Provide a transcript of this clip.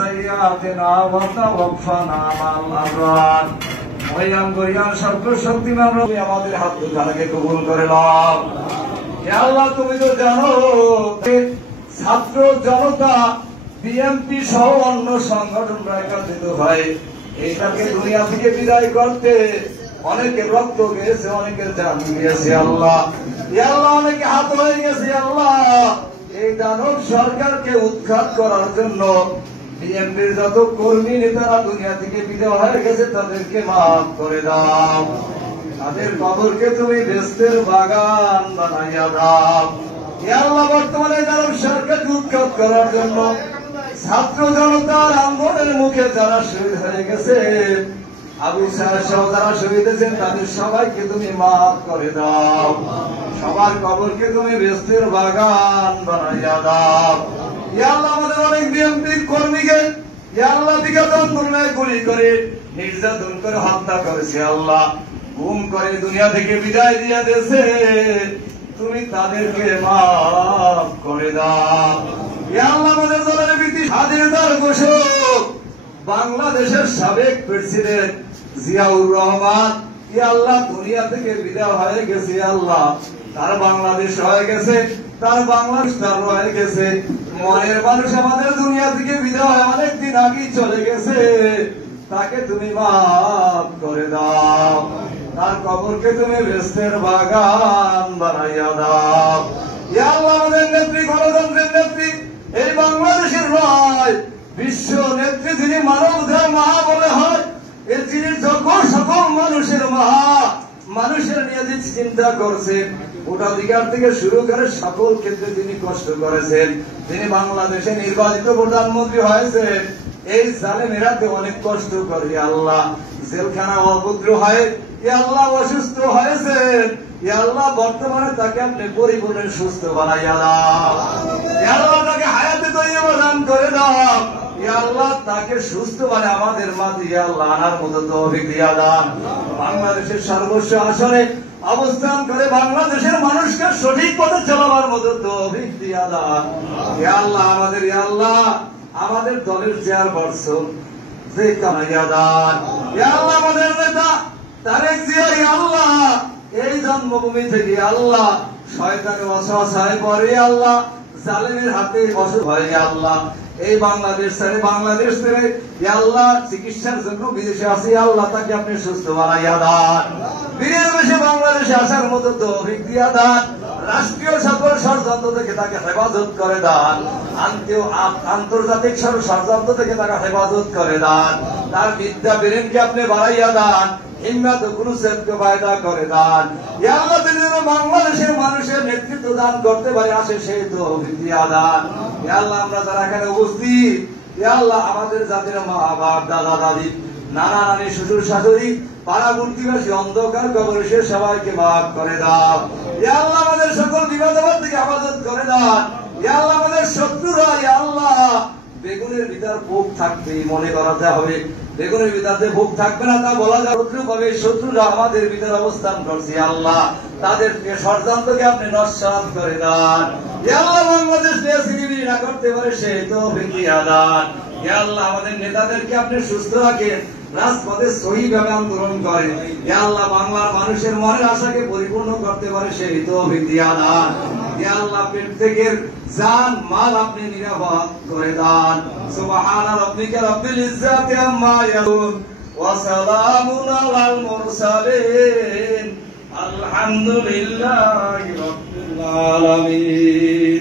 سيئاتنا وتوفنا مع الأبرار মহিয়ান গরিয়ান সর্বশক্তিমান রবি আমাদের হাত দুখানাকে কবুল করে নাও। হে আল্লাহ, তুমি তো জানো ছাত্র জনতা বিএনপি সহ অন্য সংগঠনরা একত্রিত হয় এইটাকে দুনিয়া থেকে বিদায় করতে অনেকের রক্ত গিয়েছে, অনেকের জান গিয়েছে আল্লাহ। হে আল্লাহ, অনেকে হাত হয়ে গেছে আল্লাহ। এই দানব সরকারকে উৎখাত করার জন্য বিএনপির যত কর্মী নেতারা দুনিয়া থেকে বিদায় হয়ে গেছে তাদেরকে মাফ করে দাও। তাদের কবরকে তুমি বেহেশতের বাগান বানাইয়া দাও। হে আল্লাহ, বর্তমানে দানব সরকারকে উৎখাত করার জন্য ছাত্র জনতার আন্দোলনের মুখে যারা শহীদ হয়ে গেছে, আবু সাহেব সহ যারা শহীদ হয়েছেন তাদের সবাইকে তুমি মাফ করে দাও। সবার কবরকে তুমি বেহেশতের বাগান বানাইয়া দাও। ইয়া আল্লাহ, আমাদের অনেক বিএনপির কর্মীকে ইয়া আল্লাহ বিগত আন্দোলনে গুলি করে নির্যাতন করে হত্যা করেছে আল্লাহ, গুম করে দুনিয়া থেকে বিদায় দিয়ে দিয়েছে, তুমি তাদেরকে মাফ করে দাও। ইয়া আল্লাহ, আমাদের দলের ভিত্তি স্বাধীনতার ঘোষক বাংলাদেশের সাবেক প্রেসিডেন্ট জিয়াউর রহমান ইয়া আল্লাহ দুনিয়া থেকে বিদায় হয়ে গেছে আল্লাহ। তার বাংলাদেশ হয়ে গেছে, তার বাংলাদেশ তার হয়ে গেছে। মনের মানুষ আমাদের দুনিয়া থেকে বিদায় হয়ে অনেকদিন আগেই চলে গেছে, তাকে তুমি মাফ করে দাও। তার কবরকে তুমি বেহেশতের বাগান বানাইয়া দাও। ইয়া আল্লাহ, আমাদের নেত্রী, গণতন্ত্রের নেত্রী, এই বাংলাদেশের নয় বিশ্ব নেত্রী, যিনি মানবতার মা বলে হয়, এই যিনি সকল মানুষের মা, মানুষের নিয়ে যে চিন্তা করছেন ভোটাধিকার থেকে শুরু করে সকল ক্ষেত্রে তিনি কষ্ট করেছেন, তিনি বাংলাদেশে নির্বাচিত প্রধানমন্ত্রী হয়েছেন। এই জালেমেরাতে অনেক কষ্ট করে আল্লাহ, জেলখানা অভদ্র হয় আল্লাহ, অসুস্থ হয়েছেন আল্লাহ, বর্তমানে তাকে আপনি পরিপূর্ণ সুস্থ বানাইয়া দাও। আল্লাহ, তাকে হায়াতে তৈয়বা দান করে দাও। আল্লাহ, তাকে সুস্থ মানে আমাদের মাঝে আল্লাহ আনার মতো তৌফিক দিয়া দান। বাংলাদেশের সর্বস্ব আসনে অবস্থান করে বাংলাদেশের মানুষকে সঠিক পথে চলাবার মতো তৌফিক দিয়া দান। আল্লাহ, আমাদের দলের চেয়ারপারসন যে কামাইয়া দান। আল্লাহ, আমাদের নেতা তারেক জিয়া আল্লাহ, এই জন্মভূমি থেকে আল্লাহ শয়তানের ওয়াসওয়াসায় পড়ে আল্লাহ, জালেমের হাতে অসুখ হয় আল্লাহ, এই বাংলাদেশ ছেড়ে আল্লাহ চিকিৎসার জন্য বিদেশে আসি আল্লাহ, তাকে আপনি সুস্থ বানাইয়া দান। বিদেশে বাংলাদেশে আসার মতো তৌফিক দিয়া দান। রাষ্ট্রীয় সকল ষড়যন্ত্র থেকে তাকে হেফাজত করে দান, আন্তর্জাতিক ষড়যন্ত্র থেকে তাকে হেফাজত করে দান। তার বিদ্যা বিরেনকে আপনি বাড়াইয়া দান, হিম্মত গুরুসেবকে বায়দা করে দান। আল্লাহ, তিনি বাংলাদেশের মানুষের নেতৃত্ব দান করতে পারে আসে সেই তৌফিক দিয়া দান। আল্লাহ, আমরা যারা এখানে উপস্থিত আল্লাহ, আমাদের জাতির মা বাপ, দাদা দাদি, নানা নানি, শ্বশুর শাশুড়ি, পাড়া প্রতিবেশী, অন্ধকার কবরে সে সবাইকে মাফ করে দাও। আল্লাহ, আমাদের সকল বিপদ থেকে হেফাজত করে দান। আল্লাহ, আমাদের শত্রুরা আল্লাহ বেগুনের ভিতর ভোগ থাকবে মনে করাতে হবে, বেগুনের ভিতরে ভোগ থাকবে না তা বলা যায়। শত্রু পাবে, শত্রুরা আমাদের ভিতরে অবস্থান করছে আল্লাহ, তাদেরকে ষড়যন্ত্রকে আপনি নস্যাৎ করে দান। আল্লাহ, বাংলাদেশ নিয়ে না করতে পারে সেই তৌফিক দিয়া দান। আল্লাহ, আমাদের নেতাদেরকে আপনি সুস্থ রাখেন, রাজপথে সহিভাবে আন্দোলন করে আল্লাহ, বাংলার মানুষের মনের আশাকে পরিপূর্ণ করতে পারে সেই তৌফিক দিয়া দান। আল্লাহ, প্রত্যেকের জান মাল আপনি নিরাপদ করে দান। সুবহানা রাব্বিকা রাব্বিল ইজ্জাতি আম্মা ইয়াসিফুন ওয়া সালামুন আলাল মুরসালিন আলহামদুলিল্লাহি রাব্বিল আলামিন।